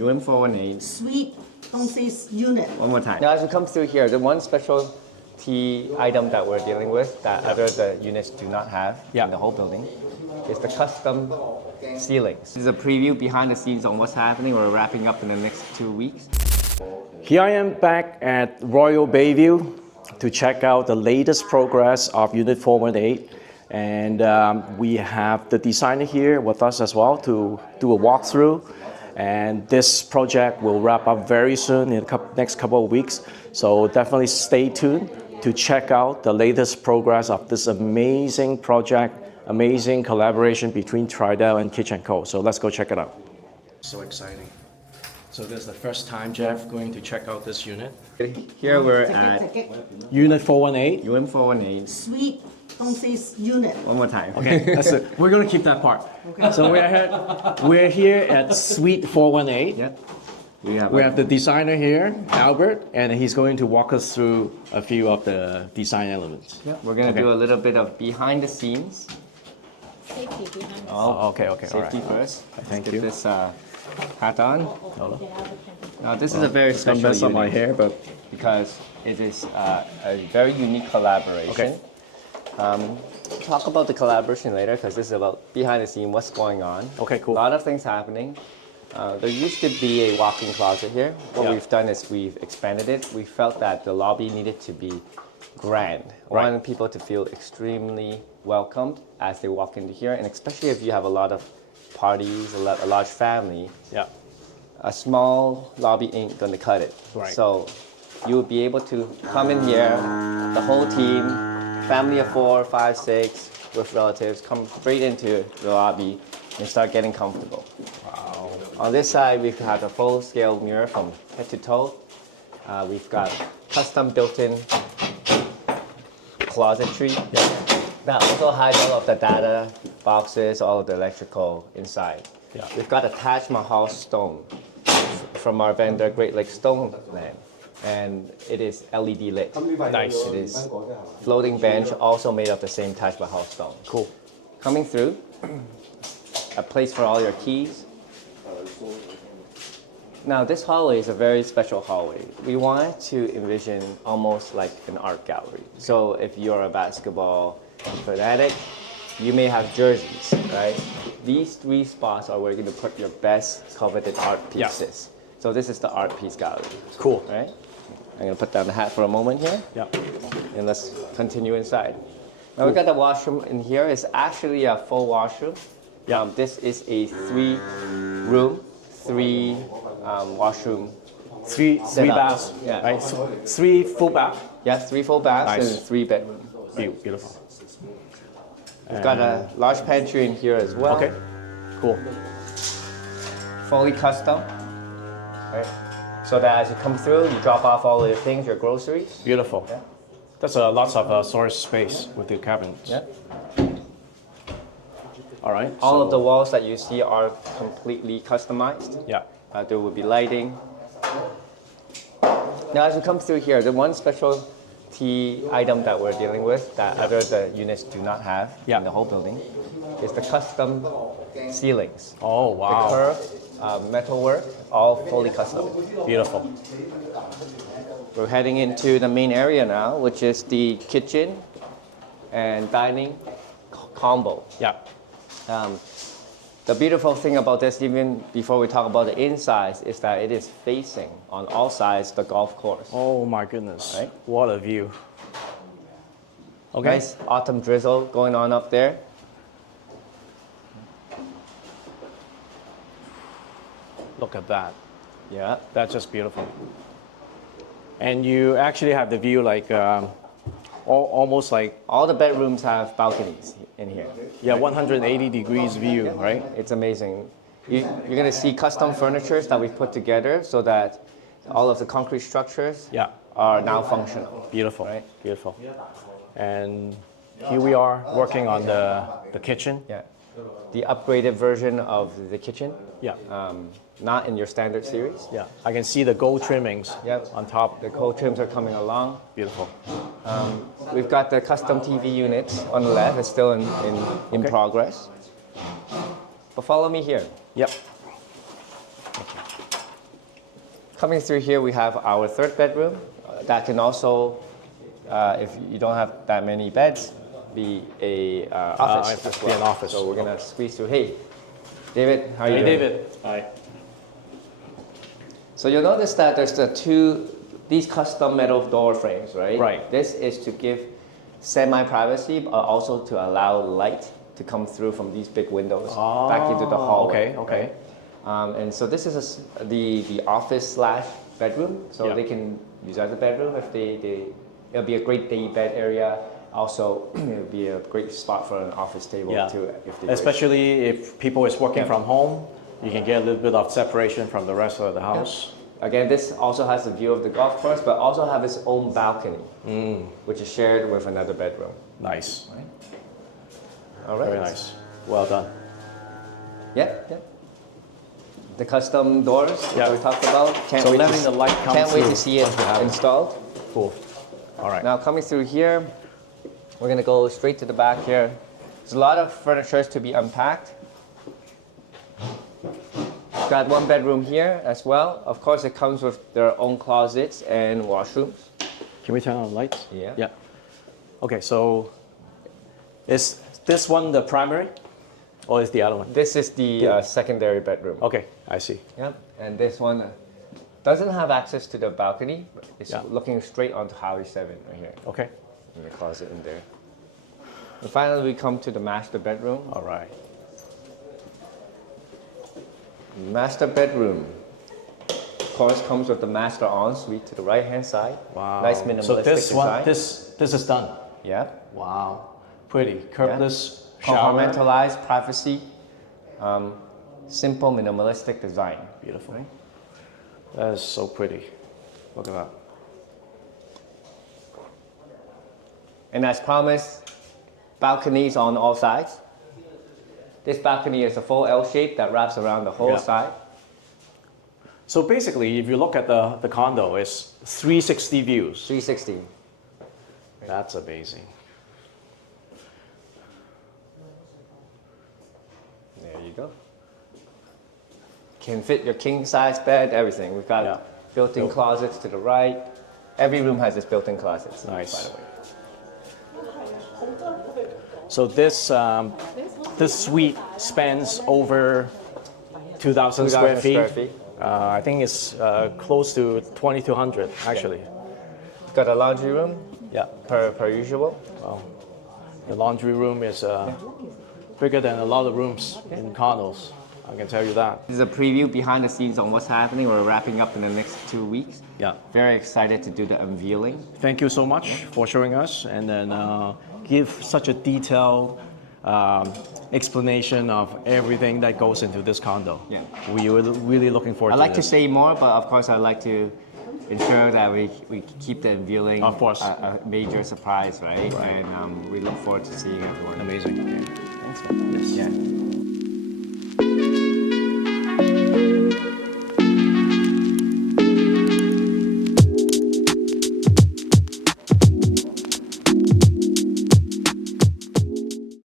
UM418. Suite, don't say unit. One more time. Now, as we come through here, the one specialty item that we're dealing with that other the units do not have in the whole building is the custom ceilings. This is a preview behind the scenes on what's happening. We're wrapping up in the next 2 weeks. Here I am back at Royal Bayview to check out the latest progress of Unit 418. And we have the designer here with us as well to do a walkthrough. And this project will wrap up very soon in the next couple of weeks. So definitely stay tuned to check out the latest progress of this amazing project, amazing collaboration between Tridel and Kitchen Co. So let's go check it out. So exciting. So this is the first time, Jeff, going to check out this unit. Here we're at Unit 418. UM418. Suite, don't say unit. One more time. Okay, that's it. We're going to keep that part. Okay. So we're here at Suite 418. Yep. We have the designer here, Albert, and he's going to walk us through a few of the design elements. Yep. We're going to do a little bit of behind the scenes. Safety behind the Oh, okay, Safety all right. first. Thank Let's you. Get this hat on. scenes. Now this is a very special mess up unit my hair, but because it is a very unique collaboration. Okay. Talk about the collaboration later because this is about behind the scene, what's going on. Okay, cool. A lot of things happening. There used to be a walk-in closet here. What we've done is we've expanded it. We felt that the lobby needed to be grand. We wanted people to feel extremely welcomed as they walk into here, and especially if you have a lot of parties, a large family. Yeah. A small lobby ain't gonna cut it. Right. So you'll be able to come in here, the whole team, family of 4, 5, 6, with relatives, come straight into the lobby and start getting comfortable. Wow. On this side, we've got a full-scale mirror from head to toe. We've got custom built-in closetry that also hides all of the data boxes, all of the electrical inside. Yeah. We've got a Taj Mahal stone from our vendor, Great Lakes Stone Land, and it is LED lit. Nice. It is floating bench, also made of the same Taj Mahal stone. Cool. Coming through, a place for all your keys. Now this hallway is a very special hallway. We wanted to envision almost like an art gallery. So if you're a basketball fanatic, you may have jerseys, right? These 3 spots are where you're going to put your best coveted art pieces. So this is the art piece gallery. Cool. Right? I'm going to put down the hat for a moment here. Yeah. And let's continue inside. Now we've got the washroom in here. It's actually a full washroom. Yeah. This is a 3-room, 3 washroom. 3 Setup. baths. Yeah. Right. 3 full baths. Yes, 3 full baths Nice. and 3 bedrooms. Beautiful. We've got a large pantry in here as well. Okay. Cool. Fully custom. Right? So that as you come through, you drop off all of your things, your groceries. Beautiful. Yeah. That's lots of storage space with the cabinets. Yeah. All right. All of the walls that you see are completely customized. Yeah. There will be lighting. Now as we come through here, the one specialty item that we're dealing with that other the units do not have in the whole building is the custom ceilings. Oh, The wow. curved metalwork, all fully custom. Beautiful. We're heading into the main area now, which is the kitchen and dining combo. Yeah. The beautiful thing about this, even before we talk about the insides, is that it is facing on all sides the golf course. Oh my goodness. Right. What a view. Okay. Nice autumn drizzle going on up there. Look at that. Yeah. That's just beautiful. And you actually have the view like almost like All the bedrooms have balconies in here. 180 degrees view, right? It's amazing. You're going to see custom furnitures that we've put together so that all of the concrete structures Yeah. are now functional. Beautiful. Right. Beautiful. And here we are working on the kitchen. Yeah. The upgraded version of the kitchen. Yeah. Not in your standard series. Yeah. I can see the gold trimmings Yep. on top. The cold trims are coming along. Beautiful. We've got the custom TV unit on the left. It's still in progress. But follow me here. Yep. Coming through here, we have our third bedroom. That can also, if you don't have that many beds, be a office as well. Be an office. So we're gonna squeeze through. Hey, David, how are you Hey, doing? David. Hi. So you'll notice that there's these custom metal door frames, right? Right. This is to give semi-privacy, but also to allow light to come through from these big windows back into the hallway. Okay. And so this is the office slash bedroom, so Yeah. they can use as a bedroom if it'll be a great day bed area. Also, it'll be a great spot for an office table Yeah. too, if they wish. Especially if people is working Yeah. from home, you can get a little bit of separation from the rest of the house. Again, this also has a view of the golf course, but also have its own balcony, which is shared with another bedroom. Nice. All right. Very nice. Well done. Yeah. The custom doors Yeah. that we talked about. So letting the light come Can't wait through to see it once we have it. installed. Cool. All right. Now coming through here, we're gonna go straight to the back here. There's a lot of furniture to be unpacked. Got one bedroom here as well. Of course, it comes with their own closets and washrooms. Can we turn on the lights? Yeah. Yeah. Okay, so is this one the primary or is the other one? This is the secondary bedroom. Okay, I see. Yeah. And this one doesn't have access to the balcony. It's Yeah. looking straight onto Highway 7 right here. Okay. In the closet in there. And finally, we come to the master bedroom. All right. Master bedroom. Of course, comes with the master ensuite to the right-hand side. Wow. Nice minimalistic So this design. one, this is done. Yeah. Wow. Pretty. Curbless shower. Compartmentalized privacy. Simple minimalistic design. Beautiful. That is so pretty. Look at that. And as promised, balconies on all sides. This balcony is a full L shape that wraps around the whole Yeah. side. So basically, if you look at the condo, it's 360 views. 360. That's amazing. There you go. Can fit your king size bed, everything. We've got Yeah. built-in Dope. closets to the right. Every room has its built-in closets. Nice. By the way. So this suite spans over 2,000 square 2,000 feet. square feet. I think it's close to 2,200 actually. Got a laundry room Yeah. per usual. Wow. The laundry room is bigger than a lot of rooms in condos. I can tell you that. This is a preview behind the scenes on what's happening. We're wrapping up in the next 2 weeks. Yeah. Very excited to do the unveiling. Thank you so much for showing us and then give such a detailed explanation of everything that goes into this condo. Yeah. We were really looking forward I'd to like to this. say more, but of course I'd like to ensure that we keep the unveiling Of course. a major surprise, right? Right. And we look forward to seeing everyone. Amazing. Thanks for this. Yeah.